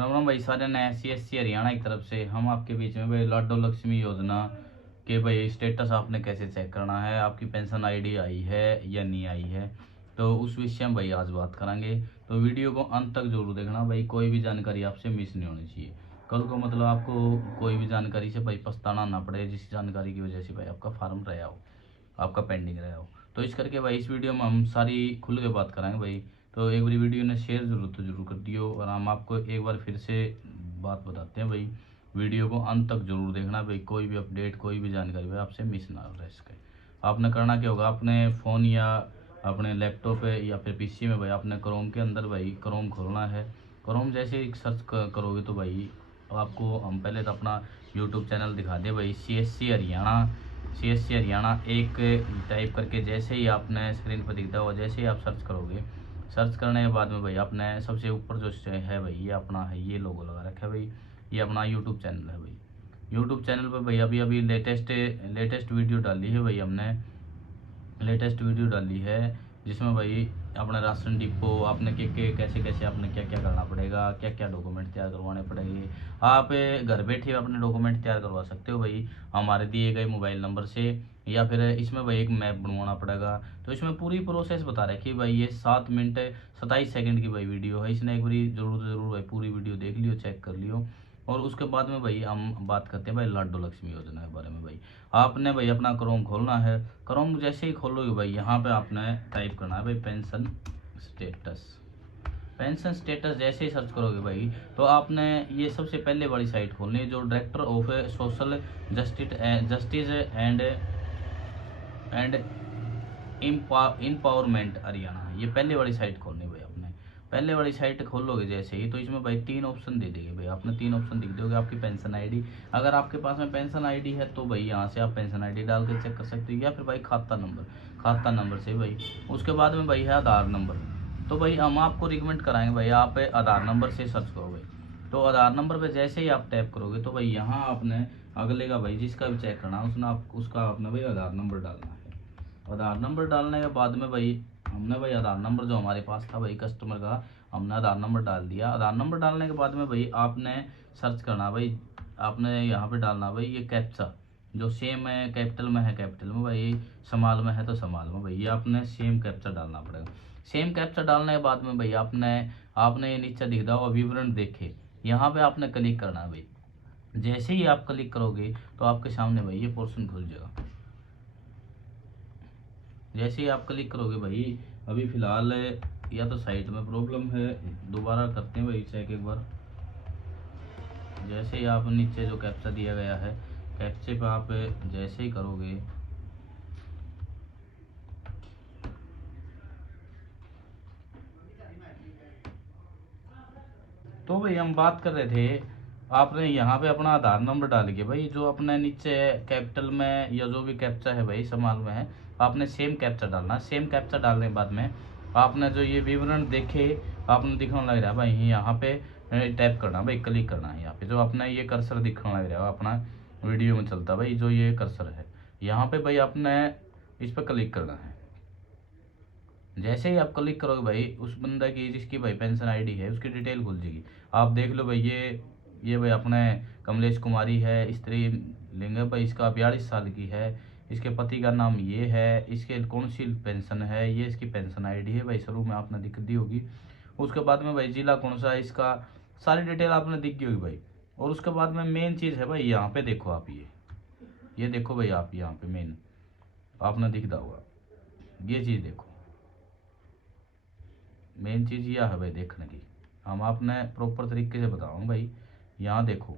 राम राम भाई सारे ने SC हरियाणा की तरफ से हम आपके बीच में भाई लाडो लक्ष्मी योजना के भाई स्टेटस आपने कैसे चेक करना है, आपकी पेंशन आईडी आई है या नहीं आई है, तो उस विषय में भाई आज बात करेंगे। तो वीडियो को अंत तक जरूर देखना भाई, कोई भी जानकारी आपसे मिस नहीं होनी चाहिए। कल को मतलब आपको कोई भी जानकारी से भाई पछताना ना पड़े, जिस जानकारी की वजह से भाई आपका फार्म रहा हो, आपका पेंडिंग रहा हो। तो इस करके भाई इस वीडियो में हम सारी खुल के बात कराएंगे भाई। तो एक बार वीडियो ने शेयर जरूर कर दियो, और हम आपको एक बार फिर से बात बताते हैं भाई, वीडियो को अंत तक जरूर देखना भाई, कोई भी अपडेट कोई भी जानकारी भाई आपसे मिस ना रह सके। आपने करना क्या होगा, अपने फ़ोन या अपने लैपटॉप पे या फिर PC में भाई आपने क्रोम के अंदर भाई क्रोम खोलना है। क्रोम जैसे ही सर्च करोगे तो भाई आपको हम पहले तो अपना यूट्यूब चैनल दिखा दे भाई, CSC हरियाणा एक टाइप करके जैसे ही आपने स्क्रीन पर दिखता होगा, जैसे ही आप सर्च करोगे, सर्च करने के बाद में भाई आपने सबसे ऊपर जो है भाई ये अपना है, ये लोगो लगा रखा है भाई, ये अपना यूट्यूब चैनल है भाई। यूट्यूब चैनल पर भाई अभी अभी लेटेस्ट वीडियो डाली है भाई, हमने लेटेस्ट वीडियो डाली है जिसमें भाई अपने राशन डिपो आपने के कैसे कैसे आपने क्या क्या करना पड़ेगा, क्या क्या डॉक्यूमेंट तैयार करवाने पड़ेंगे। आप घर बैठे अपने डॉक्यूमेंट तैयार करवा सकते हो भाई हमारे दिए गए मोबाइल नंबर से, या फिर इसमें भाई एक मैप बनवाना पड़ेगा। तो इसमें पूरी प्रोसेस बता रखी है भाई, ये 7 मिनट 27 सेकंड की भाई वीडियो है, इसने एक बारी जरूर भाई पूरी वीडियो देख लियो, चेक कर लियो। और उसके बाद में भाई हम बात करते हैं भाई लाडो लक्ष्मी योजना के बारे में। भाई आपने भाई अपना क्रोम खोलना है, क्रोम जैसे ही खोलोगे भाई यहाँ पे आपने टाइप करना है भाई पेंशन स्टेटस। पेंशन स्टेटस जैसे ही सर्च करोगे भाई तो आपने ये सबसे पहले वाली साइट खोलनी है, जो director of social justice and empowerment Haryana, ये पहले वाली साइट खोलनी है भाई आपने। पहले वाली साइट खोलोगे जैसे ही तो इसमें भाई 3 ऑप्शन दे देंगे भाई, आपने 3 ऑप्शन दिख दोगे। आपकी पेंशन आईडी, अगर आपके पास में पेंशन आईडी है तो भाई यहाँ से आप पेंशन आईडी डाल कर चेक कर सकते हो, या फिर भाई खाता नंबर से भाई। उसके बाद में भाई है आधार नंबर, तो भाई हम आपको रिकमेंड कराएंगे भाई आप आधार नंबर से सर्च करो भाई। तो आधार नंबर पे जैसे ही आप टैप करोगे तो भाई यहाँ आपने अगले का भाई जिसका भी चेक करना उसने आप उसका आपने भाई आधार नंबर डालना है। आधार नंबर डालने के बाद में भाई हमने भाई आधार नंबर जो हमारे पास था भाई कस्टमर का, हमने आधार नंबर डाल दिया। आधार नंबर डालने के बाद में भाई आपने सर्च करना भाई, आपने यहाँ पे डालना भाई ये कैप्चा, जो सेम है कैपिटल में है कैपिटल में भाई, स्मॉल में है तो स्मॉल में भाई, ये आपने सेम कैप्चा डालना पड़ेगा। सेम कैप्चा डालने के बाद में भाई आपने ये नीचे दिख रहा होगा विवरण देखे, यहाँ पे आपने क्लिक करना है भाई। जैसे ही आप क्लिक करोगे तो आपके सामने भाई ये पोर्शन खुल जाएगा। जैसे ही आप क्लिक करोगे भाई, अभी फिलहाल या तो साइट में प्रॉब्लम है, दोबारा करते हैं भाई चेक एक बार। जैसे ही आप नीचे जो कैप्चा दिया गया है, कैप्चे पे आप जैसे ही करोगे तो भाई हम बात कर रहे थे, आपने यहाँ पे अपना आधार नंबर डाल के भाई जो अपने नीचे कैपिटल में या जो भी कैप्चा है भाई स्मॉल में है, आपने सेम कैप्चा डालना। सेम कैप्चा डालने के बाद में आपने जो ये विवरण देखे आपने दिखने लग रहा है भाई, यहाँ पे टैप करना भाई, क्लिक करना है यहाँ पे, जो अपना ये कर्सर दिखने लग रहा है अपना वीडियो में चलता भाई, जो ये कर्सर है यहाँ पे भाई आपने इस पर क्लिक करना है। जैसे ही आप क्लिक करोगे भाई उस बंदा की जिसकी भाई पेंशन आईडी है उसकी डिटेल खुल जाएगी। आप देख लो भाई ये भाई अपने कमलेश कुमारी है, स्त्री लिंग है भाई, इसका 42 साल की है, इसके पति का नाम ये है, इसके कौन सी पेंशन है, ये इसकी पेंशन आईडी है भाई, शुरू में आपने दिख दी होगी। उसके बाद में भाई जिला कौन सा है इसका, सारी डिटेल आपने दिख गई होगी भाई। और उसके बाद में मेन चीज़ है भाई, यहाँ पे देखो आप ये देखो भाई, आप यहाँ पे मेन आपने दिखता होगा, ये चीज़ देखो, मेन चीज़ यह है भाई देखने की, हम आपने प्रॉपर तरीके से बताऊँ भाई। यहाँ देखो,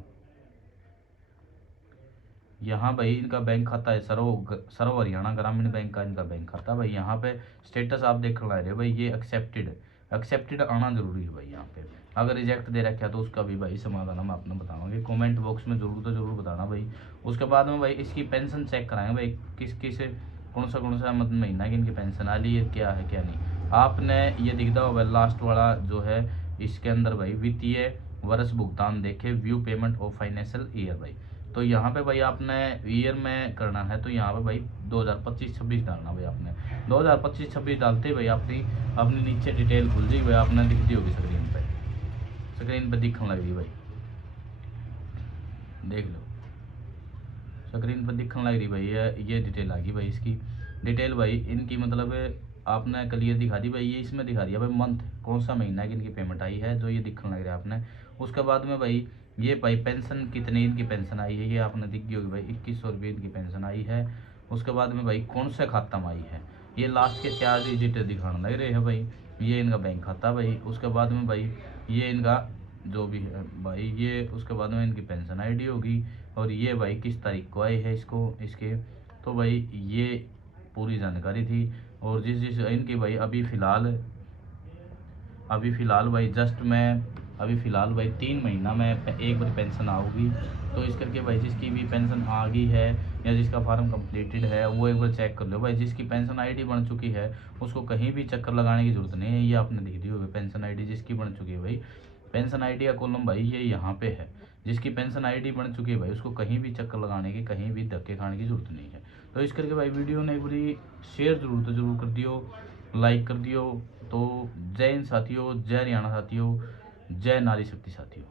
यहाँ भाई इनका बैंक खाता है सर्व हरियाणा ग्रामीण बैंक का इनका बैंक खाता भाई। यहाँ पे स्टेटस आप देख रहे हो भाई, ये एक्सेप्टेड आना जरूरी है भाई। यहाँ पे अगर रिजेक्ट दे रखा है तो उसका भी भाई समाधान हम आपने बताएंगे, कमेंट बॉक्स में जरूर बताना भाई। उसके बाद में भाई इसकी पेंशन चेक कराएंगे भाई, किस कौन सा मतलब महीना की इनकी पेंशन आ रही है, क्या है क्या नहीं। आपने ये दिखता होगा लास्ट वाला जो है इसके अंदर भाई वित्तीय वर्ष भुगतान देखे, view payment of financial year भाई। तो यहाँ पे भाई आपने ईयर में करना है, तो यहाँ पे भाई 2025-26 डालना भाई। आपने 2025-26 डालते भाई अपनी नीचे डिटेल खुल जाएगी भाई, आपने दिख दी होगी स्क्रीन पर दिखने लग रही भाई, देख लो स्क्रीन पर दिखने लग रही भाई। ये डिटेल आ गई भाई, इसकी डिटेल भाई इनकी मतलब आपने क्लियर दिखा दी भाई। ये इसमें दिखा दिया भाई मंथ, कौन सा महीना की इनकी पेमेंट आई है, जो ये दिखने लग रहा है आपने। उसके बाद में भाई ये भाई पेंशन कितनी इनकी पेंशन आई है, ये आपने दिख गई होगी भाई, 2100 रुपये इनकी पेंशन आई है। उसके बाद में भाई कौन से खाता में आई है, ये लास्ट के 4 डिजिट दिखाने लग रहे हैं भाई। ये इनका बैंक खाता भाई। उसके बाद में भाई ये इनका जो भी है भाई, ये उसके बाद में इनकी पेंशन आईडी होगी। और ये भाई किस तारीख को आए है इसको इसके, तो भाई ये पूरी जानकारी थी। और जिस जिस इनकी भाई अभी फ़िलहाल भाई जस्ट मैं अभी फ़िलहाल भाई 3 महीना में एक बार पेंशन आऊगी। तो इस करके भाई जिसकी भी पेंशन आ गई है या जिसका फार्म कंप्लीटेड है वो एक बार चेक कर लो भाई। जिसकी पेंशन आईडी बन चुकी है उसको कहीं भी चक्कर लगाने की ज़रूरत नहीं है। ये आपने दिख दी होगी पेंशन आईडी जिसकी बन चुकी है भाई। पेंशन आईडी का कॉलम भाई ये यहाँ पे है। जिसकी पेंशन आईडी बन चुकी है भाई उसको कहीं भी चक्कर लगाने की, कहीं भी धक्के खाने की ज़रूरत नहीं है। तो इस करके भाई वीडियो ने एक बारी शेयर ज़रूर कर दियो, लाइक कर दियो। तो जय हिंद साथियों, जय हरियाणा साथियों, जय नारी शक्ति साथियों।